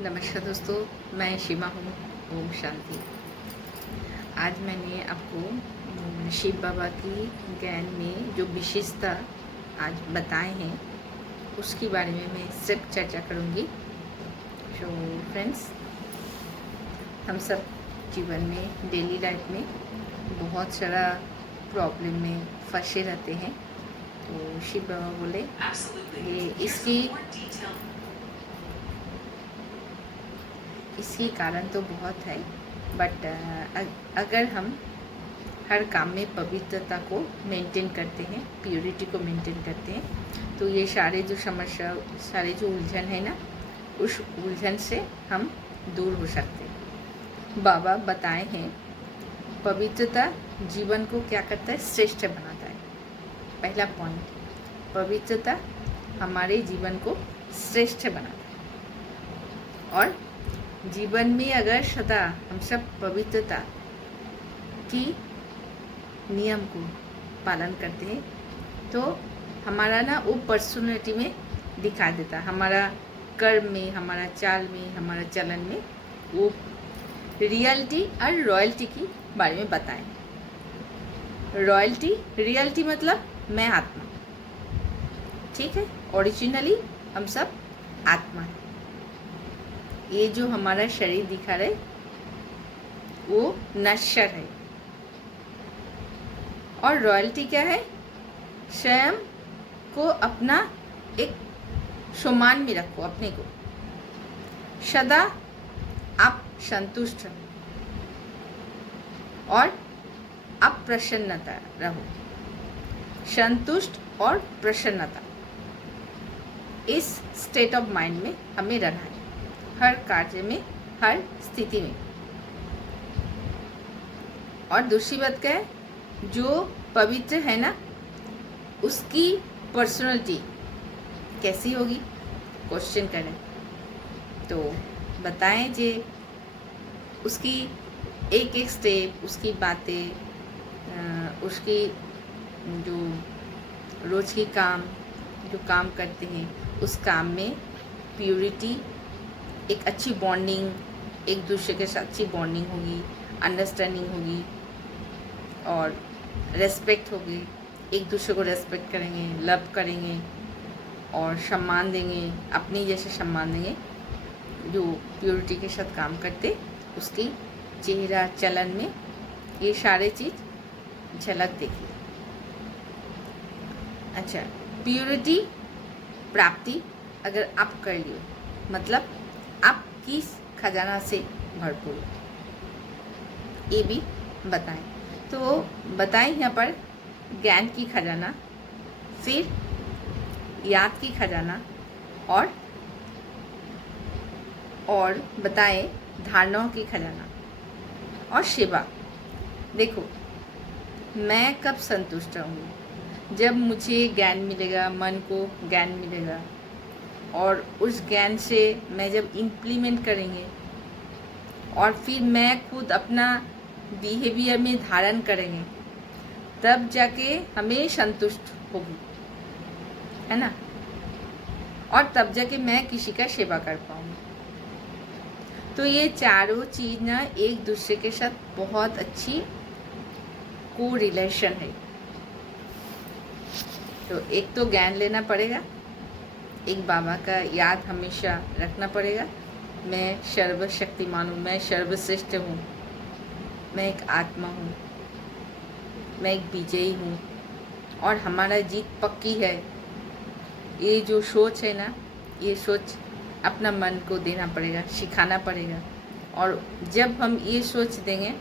नमस्कार दोस्तों, मैं शिमा हूँ। ओम शांति। आज मैंने आपको शिव बाबा की ज्ञान में जो विशेषता आज बताए हैं उसके बारे में मैं सिर्फ चर्चा करूँगी। सो फ्रेंड्स, हम सब जीवन में डेली लाइफ में बहुत सारा प्रॉब्लम में फंसे रहते हैं। तो शिव बाबा बोले ये इसकी कारण तो बहुत है, बट अगर हम हर काम में पवित्रता को मेंटेन करते हैं, प्योरिटी को मेंटेन करते हैं, तो ये सारे जो समस्या, सारे जो उलझन है ना, उस उलझन से हम दूर हो सकते हैं। बाबा बताए हैं पवित्रता जीवन को क्या करता है, श्रेष्ठ बनाता है। पहला पॉइंट, पवित्रता हमारे जीवन को श्रेष्ठ बनाता है। और जीवन में अगर सदा हम सब पवित्रता की नियम को पालन करते हैं तो हमारा ना वो पर्सनैलिटी में दिखा देता है, हमारा कर्म में, हमारा चाल में, हमारा चलन में वो रियलिटी और रॉयल्टी की बारे में बताएं। रॉयल्टी, रियलिटी मतलब मैं आत्मा, ठीक है। ओरिजिनली हम सब आत्मा है। ये जो हमारा शरीर दिखा रहे वो नश्वर है। और रॉयल्टी क्या है, स्वयं को अपना एक सम्मान में रखो, अपने को सदा आप संतुष्ट और अप्रसन्नता रहो। संतुष्ट और प्रसन्नता, इस स्टेट ऑफ माइंड में हमें रहना है, हर कार्य में, हर स्थिति में। और दूसरी बात क्या है, जो पवित्र है ना उसकी पर्सनालिटी कैसी होगी, क्वेश्चन करें तो बताएं जे उसकी एक एक स्टेप, उसकी बातें, उसकी जो रोज की काम जो काम करते हैं उस काम में प्योरिटी, एक अच्छी बॉन्डिंग, एक दूसरे के साथ अच्छी बॉन्डिंग होगी, अंडरस्टैंडिंग होगी और रेस्पेक्ट होगी। एक दूसरे को रेस्पेक्ट करेंगे, लव करेंगे और सम्मान देंगे, अपनी जैसे सम्मान देंगे। जो प्योरिटी के साथ काम करते उसकी चेहरा चलन में ये सारे चीज़ झलक देगी। अच्छा, प्योरिटी प्राप्ति अगर आप कर लियो मतलब आप किस खजाना से भरपूर, ये भी बताएं। तो बताएं यहाँ पर ज्ञान की खजाना, फिर याद की खजाना और बताएं धारणाओं की खजाना और सेवा। देखो, मैं कब संतुष्ट रहूँगी, जब मुझे ज्ञान मिलेगा, मन को ज्ञान मिलेगा और उस ज्ञान से मैं जब इम्प्लीमेंट करेंगे और फिर मैं खुद अपना बिहेवियर में धारण करेंगे, तब जाके हमें संतुष्ट होगी, है ना। और तब जाके मैं किसी का सेवा कर पाऊँगी। तो ये चारों चीज़ ना एक दूसरे के साथ बहुत अच्छी को रिलेशन है। तो एक तो ज्ञान लेना पड़ेगा, एक बाबा का याद हमेशा रखना पड़ेगा, मैं सर्वशक्तिमान हूँ, मैं सर्वश्रेष्ठ हूँ, मैं एक आत्मा हूँ, मैं एक विजयी हूँ और हमारा जीत पक्की है। ये जो सोच है ना, ये सोच अपना मन को देना पड़ेगा, सिखाना पड़ेगा। और जब हम ये सोच देंगे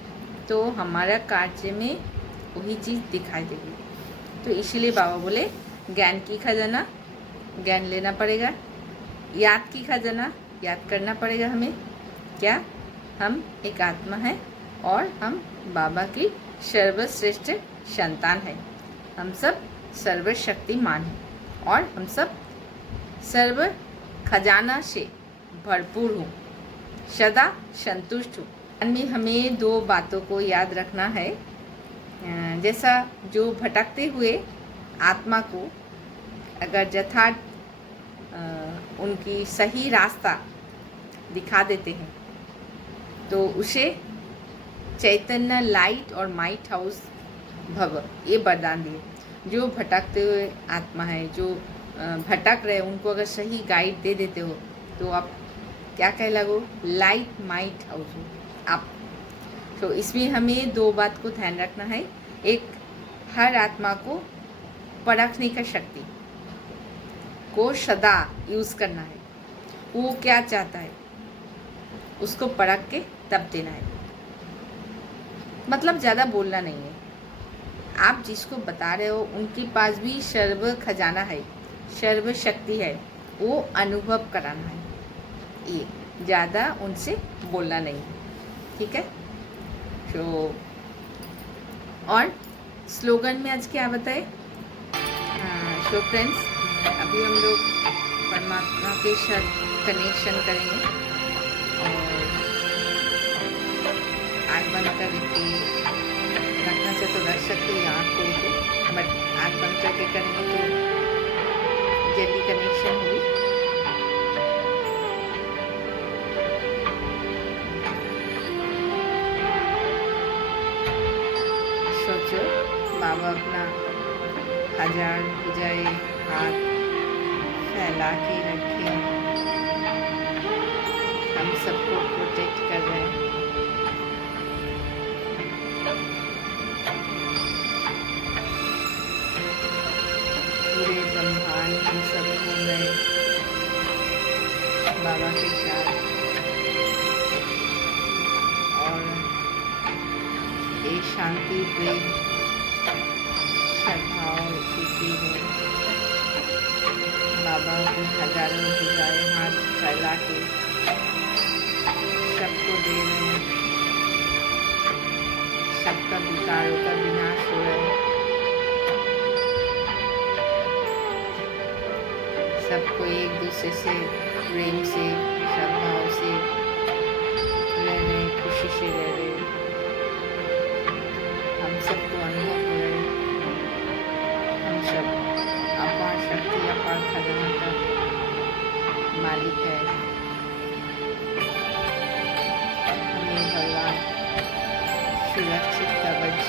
तो हमारा कार्य में वही चीज़ दिखाई देगी। तो इसीलिए बाबा बोले ज्ञान की खजाना, ज्ञान लेना पड़ेगा। याद की खजाना, याद करना पड़ेगा हमें क्या, हम एक आत्मा हैं और हम बाबा की सर्वश्रेष्ठ संतान हैं। हम सब सर्वशक्तिमान हैं और हम सब सर्व खजाना से भरपूर हूँ, सदा संतुष्ट हूँ। में हमें दो बातों को याद रखना है। जैसा जो भटकते हुए आत्मा को अगर यथार्थ उनकी सही रास्ता दिखा देते हैं, तो उसे चैतन्य लाइट और माइट हाउस भव ये वरदान दिए। जो भटकते हुए आत्मा है, जो भटक रहे, उनको अगर सही गाइड दे देते हो तो आप क्या कहलाओ, लाइट माइट हाउस हो आप। तो इसमें हमें दो बात को ध्यान रखना है। एक, हर आत्मा को परखने का शक्ति को सदा यूज़ करना है। वो क्या चाहता है उसको परख के तब देना है। मतलब ज़्यादा बोलना नहीं है। आप जिसको बता रहे हो उनके पास भी सर्व खजाना है, सर्व शक्ति है, वो अनुभव कराना है। ये ज़्यादा उनसे बोलना नहीं है, ठीक है। तो और स्लोगन में आज क्या बताए। सो फ्रेंड्स, अभी हम लोग परमात्मा के साथ कनेक्शन करेंगे और आँख बंद करके रखना चाहे तो रख सकते हो, आँख खोल के, बट आँख बंद करके करेंगे तो जल्दी कनेक्शन होगी। सोचो बाबा अपना हजार भुजाएं हाथ फैला के रखे, हम सबको प्रोटेक्ट कर रहे हैं। पूरे ब्रह्मांड हम सब घूम रहे बाबा के साथ, और एक शांति प्रेम सद्भाव खुशी है। बाबा को हजारों भुजाएं हाथ फैला के सबको दे रहे हैं, सबका विकारों का विनाश हो रहा है, सबको एक दूसरे से प्रेम से सद्भाव से रह रहे, खुशी से रह रहे। हम सबको अनुभव हो रहे, हम सब अपार शक्ति अपार खजाना का मालिक है। हमें भगवान सुरक्षित कवच